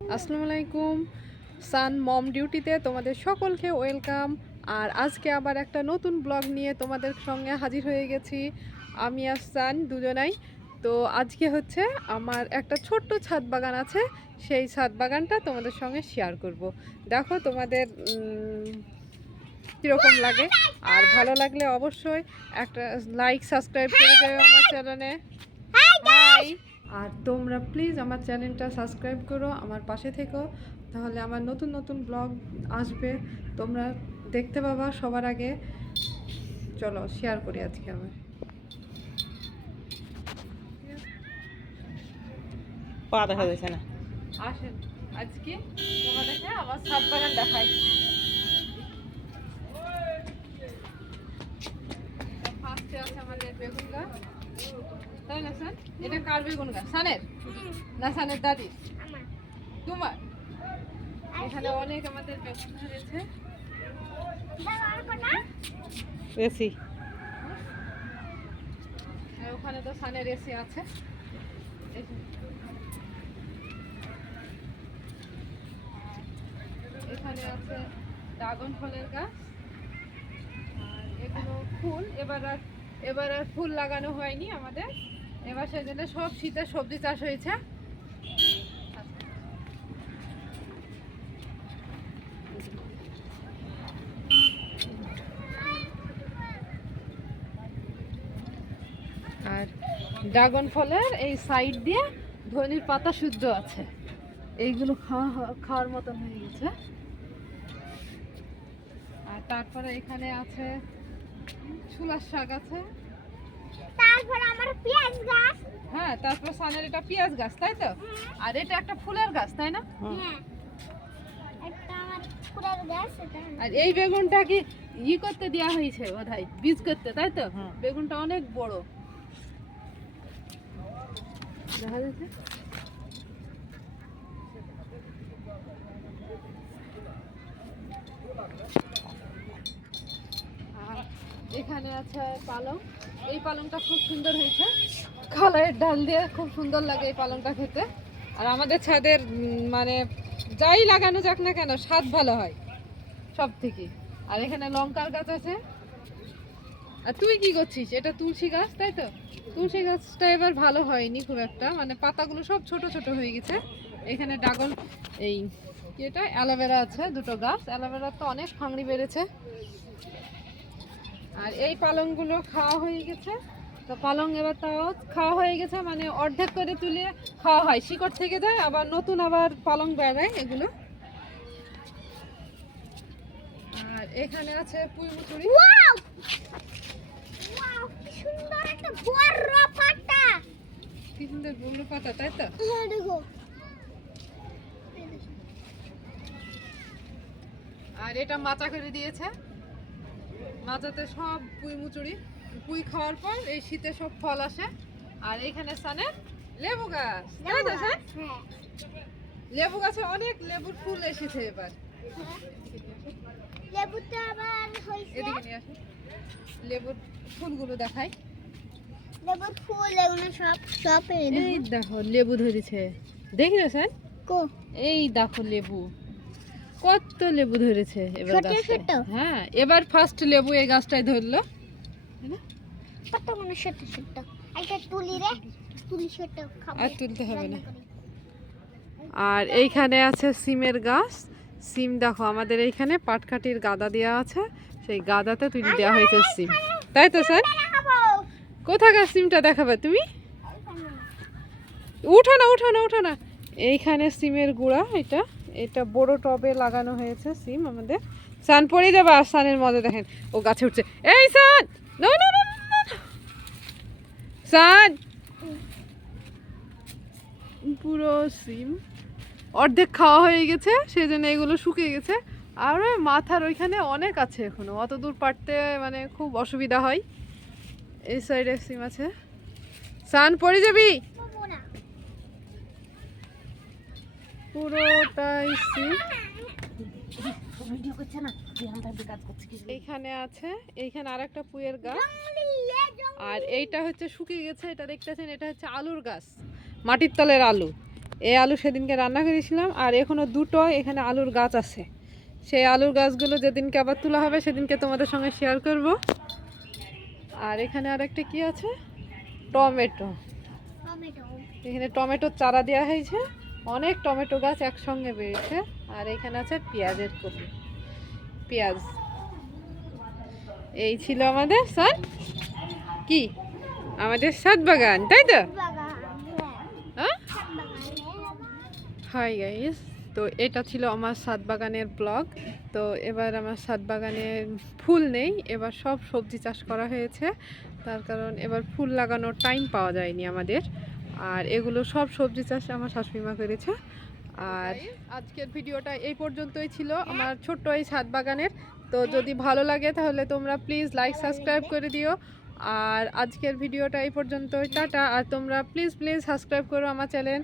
আসসালামু আলাইকুম। সান মম ডিউটিতে তোমাদের সকলকে ওয়েলকাম। আর আজকে আবার একটা নতুন ব্লগ নিয়ে তোমাদের সঙ্গে হাজির হয়ে গেছি আমি আর সান দুজনাই। তো আজকে হচ্ছে আমার একটা ছোট্ট ছাদ বাগান আছে, সেই ছাদ বাগানটা তোমাদের সঙ্গে শেয়ার করব। দেখো তোমাদের কীরকম লাগে, আর ভালো লাগলে অবশ্যই একটা লাইক সাবস্ক্রাইব করে দেবে আমার চ্যানেলে। হাই। আর তোমরা প্লিজ আমার চ্যানেলটা সাবস্ক্রাইব করো, আমার পাশে থেকো, তাহলে আমার নতুন নতুন ব্লগ আসবে, তোমরা দেখতে পাবা সবার আগে। চলো শেয়ার করি আজকে আমার পা দেখা যাচ্ছে না। আসেন আজকে তোমাদেরকে আমার ছাদ বাগান দেখাই। ফার্স্টে আছে আমাদের বেগুন গাছ, তাই না স্যার? এটা কার বেগুন গাছ? সানের না সানের দাদি? তোমার? এখানে অনেক আমাদের বেগুন ধরেছে। এসি আর ওখানে তো সানের এসি আছে। এখানে আছে ড্রাগন ফলের গাছ। আর এগুলো ফুল, এবার আর ফুল লাগানো হয়নি আমাদের, এবার সেজন্য সব শীতের সবজি চাষ হয়েছে। আর ড্রাগন ফলের এই সাইড দিয়ে ধনির পাতা শুদ্ধ আছে, এইগুলো খাওয়ার মতন হয়ে গেছে। আর তারপরে এখানে আছে ছুলার শাক আছে, তারপর আমার পেঁয়াজ গাছ। হ্যাঁ তারপর সানের এটা পেঁয়াজ গাছ, তাই তো? আর এটা একটা ফুলের গাছ, তাই না? হ্যাঁ, একটা আমার ফুলের গাছ এটা। আর এই বেগুনটা কি করতে দেওয়া হয়েছে বোধহয়, বীজ করতে, তাই তো? হুম। বেগুনটা অনেক বড় দেখা যাচ্ছে। আর এখানে আছে পালং, এই পালংটা খুব সুন্দর হয়েছে, খালের ডাল দিয়ে খুব সুন্দর লাগে এই পালংটা খেতে। আর আমাদের ছাদের মানে যাই লাগানো যাক না কেন স্বাদ ভালো হয় সব থেকে। আর এখানে লঙ্কার গাছ আছে। আর তুই কি করছিস? এটা তুলসী গাছ, তাই তো? তুলসী গাছটা এবার ভালো হয়নি খুব একটা, মানে পাতাগুলো সব ছোট ছোট হয়ে গেছে। এখানে ড্রাগন এই কি এটা অ্যালোভেরা আছে, দুটো গাছ। অ্যালোভেরা তো অনেক ফাংড়ি বেড়েছে। আর এই পালংগুলো খাওয়া হয়ে গেছে, তো পালং এবার তাও খাওয়া হয়ে গেছে, মানে অর্ধেক করে তুলে খাওয়া হয়, শিকড় থেকে যায়, আবার নতুন আবার পালং বেড়ায় এগুলো। আর এখানে আছে পুঁই মুচুরি। ওয়াও ওয়াও, কি সুন্দর একটা বড় পাতা। কি সুন্দর বড় পাতা, তাই তো? হ্যাঁ দেখো। আর এটা মাচা করে দিয়েছে, মাচাতে সব পুঁই মুচুরি, পুঁই খাওয়ার পর এই শীতে সব ফল আসে। আর এইখানে সানের লেবু গাছ, তাই তো স্যার? হ্যাঁ, লেবু গাছে অনেক লেবুর ফুল এসেছে এবার। লেবুটা আবার হইছে। এদিকে নিয়ে আসো, লেবুর ফুলগুলো দেখাই। লেবুর ফুল এগুলো সব সব এই দেখো লেবু ধরেছে, দেখলে স্যার? কো এই দেখো লেবু, কত লেবু ধরেছে এবার ছোট গাছটায়। ছোট? হ্যাঁ এবার ফার্স্ট লেবু এই গাছটায় ধরলো। কত মানে ছোট ছোট। একটা তুলি রে, তুলি ছোট খাবো। আর তুলতে হবে না। রান্না করে। আর এইখানে আছে সিমের গাছ। সিম দেখো আমাদের এইখানে পাটকাঠির গাদা দেওয়া আছে, সেই গাদাতে তুলে দেওয়া হয়েছে সিম, তাই তো স্যার? দেখাবো। কোথাকার সিমটা দেখাবে তুমি? উঠো না উঠো না উঠো না। এইখানে সিমের গুঁড়া, এটা এটা বড় টবে লাগানো হয়েছে সিম আমাদের। সান পড়ে যাবে, আর সানের মজা দেখেন, ও গাছে উঠছে। এই সান, না না না না, না। সান, পুরো সিম অর্ধেক খাওয়া হয়ে গেছে, সেই জন্য এগুলো শুকিয়ে গেছে। আর ওই মাথার ওইখানে অনেক আছে এখনো, অত দূর পারতে মানে খুব অসুবিধা হয়। এই সাইডে সিম আছে। সান পড়ে যাবি, খাবো না। পুরোটাই সিম। ভিডিও করছে না, তুই আমরা কাজ করছি কি? এইখানে আছে, এইখানে আরেকটা পুঁইয়ের গাছ। জঙ্গলে জঙ্গলে। আর এইটা হচ্ছে শুকিয়ে গেছে, এটা দেখতেছেন, এটা হচ্ছে আলুর গাছ, মাটির তলের আলু। এই আলু সেদিনকে রান্না করেছিলাম, আর এখনও দুটো এখানে আলুর গাছ আছে। সেই আলুর গাছগুলো যেদিনকে আবার তোলা হবে সেদিনকে তোমাদের সঙ্গে শেয়ার করব। আর এখানে আর একটা কি আছে, টমেটো। টমেটো। এখানে টমেটোর চারা দেওয়া হয়েছে, অনেক টমেটো গাছ একসঙ্গে বেরিয়েছে। আর এখানে আছে পেঁয়াজের কপি, পেঁয়াজ। এই ছিল আমাদের কি আমাদের ছাদ বাগান, তাই তো? হ্যাঁ, হাই গাইস, তো এটা ছিল আমার ছাদ বাগানের ব্লগ। তো এবার আমার ছাদ বাগানে ফুল নেই, এবার সব সবজি চাষ করা হয়েছে, তার কারণ এবার ফুল লাগানোর টাইম পাওয়া যায়নি আমাদের। আর এগুলো সব সবজি চাষ আমার শাশুড়িমা করেছে। আর আজকের ভিডিওটা এই পর্যন্তই ছিল আমার ছোট্ট এই ছাদ বাগানের। তো যদি ভালো লাগে তাহলে তোমরা প্লিজ লাইক সাবস্ক্রাইব করে দিও। আর আজকের ভিডিওটা এই পর্যন্তই, টাটা। আর তোমরা প্লিজ সাবস্ক্রাইব করো আমার চ্যানেল।